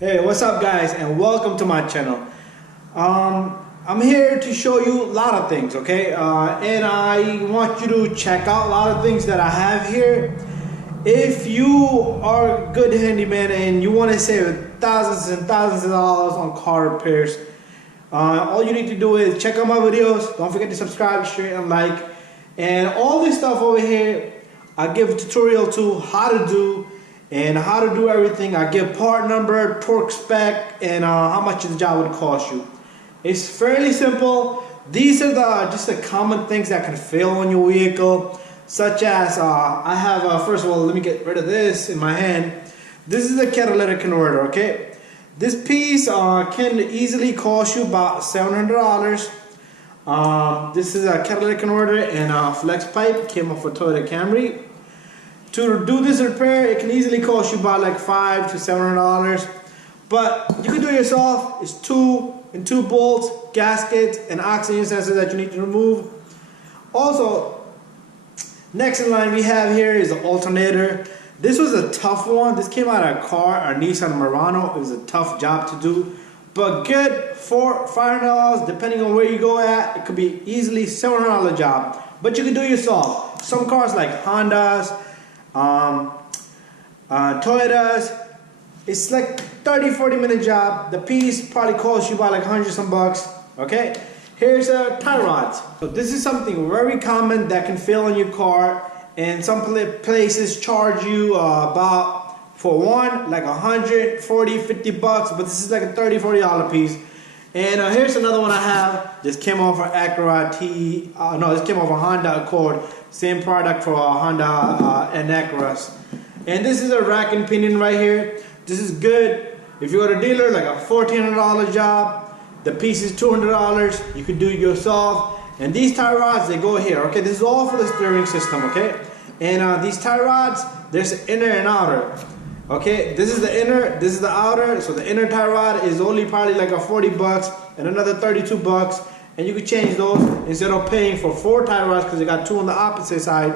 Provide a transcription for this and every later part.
Hey, what's up guys, and welcome to my channel. I'm here to show you a lot of things, okay? And I want you to check out a lot of things that I have here. If you are a good handyman and you want to save thousands and thousands of dollars on car repairs, all you need to do is check out my videos. Don't forget to subscribe, share, and like. And all this stuff over here, I give a tutorial to how to do and how to do everything. I give part number, torque spec, and how much the job would cost you. It's fairly simple. These are just the common things that can fail on your vehicle, such as I have first of all, let me get rid of this in my hand. This is a catalytic converter, okay? This piece can easily cost you about $700. This is a catalytic converter and flex pipe, came off a Toyota Camry. To do this repair, it can easily cost you about like $500 to $700, but you can do it yourself. It's two bolts, gaskets, and oxygen sensor that you need to remove. Also, next in line we have here is the alternator. This was a tough one. This came out of a car, a Nissan Murano. It was a tough job to do, but good for $500, depending on where you go at. It could be easily $700 job, but you can do it yourself. Some cars like Hondas, Toyotas, it's like 30-40 minute job. The piece probably costs you about like 100 some bucks. Okay, here's tie rods. So this is something very common that can fail on your car, and some places charge you about, for one, like 140, 50 bucks, but this is like a $30-40 piece. And here's another one I have. This came off an Acura this came off a Honda Accord. Same product for a Honda and Acuras. And this is a rack and pinion right here. This is good if you're a dealer, like a $1,400 job. The piece is $200. You could do it yourself. And these tie rods, they go here. Okay, this is all for the steering system. Okay, and these tie rods, there's an inner and outer. Okay, this is the inner, this is the outer. So the inner tie rod is only probably like a 40 bucks and another 32 bucks. And you can change those instead of paying for 4 tie rods because you got 2 on the opposite side.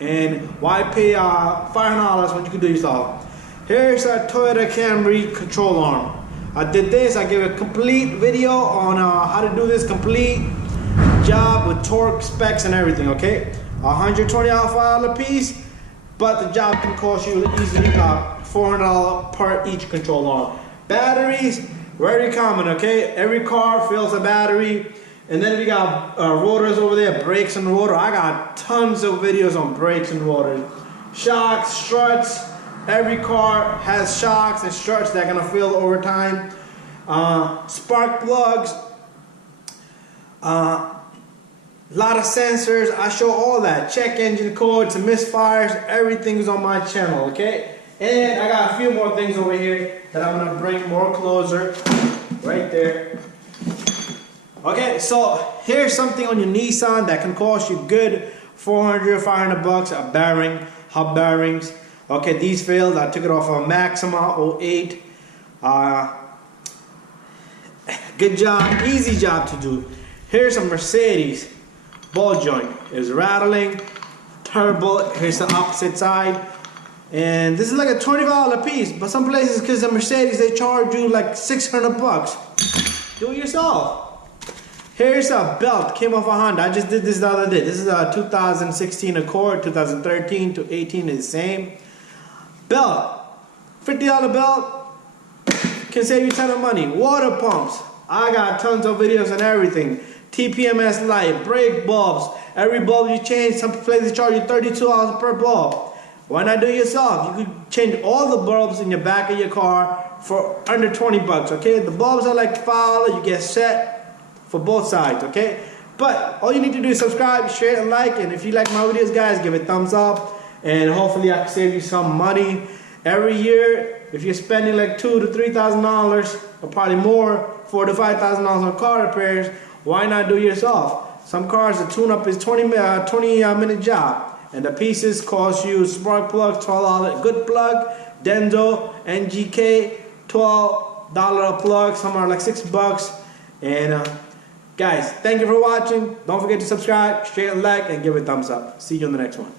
And why pay $500 when you can do it yourself? Here's a Toyota Camry control arm. I did this, I gave a complete video on how to do this complete job with torque specs and everything, okay? $120 piece, but the job can cost you easily $400 per each control arm. Batteries, very common, okay? Every car fills a battery. And then we got rotors over there, brakes and rotor. I got tons of videos on brakes and rotors. Shocks, struts. Every car has shocks and struts that are gonna fail over time. Spark plugs. Lot of sensors. I show all that. Check engine codes and misfires. Everything is on my channel, okay? And I got a few more things over here that I'm gonna bring more closer. Right there. Okay, so here's something on your Nissan that can cost you good $400, $500 a bearing, hub bearings. Okay, these failed. I took it off a Maxima 08. Good job, easy job to do. Here's a Mercedes ball joint. It's rattling, turbo. Here's the opposite side. And this is like a $20 piece, but some places, because the Mercedes, they charge you like 600 bucks. Do it yourself. Here's a belt, came off a Honda. I just did this the other day. This is a 2016 Accord, 2013 to 18 is the same. Belt, $50 belt, can save you a ton of money. Water pumps, I got tons of videos and everything. TPMS light, brake bulbs. Every bulb you change, some places charge you $32 per bulb. Why not do it yourself? You could change all the bulbs in your back of your car for under 20 bucks, okay? The bulbs are like $5, you get set for both sides, okay? But all you need to do is subscribe, share, and like. And if you like my videos, guys, give it a thumbs up. And hopefully I can save you some money. Every year, if you're spending like $2,000 to $3,000, or probably more, $4,000 to $5,000 on car repairs, why not do it yourself? Some cars, the tune-up is 20-minute job. And the pieces cost you spark plug, $12. Good plug, Denso, NGK, $12 a plug. Some are like $6. And guys, thank you for watching. Don't forget to subscribe, share, like, and give it a thumbs up. See you in the next one.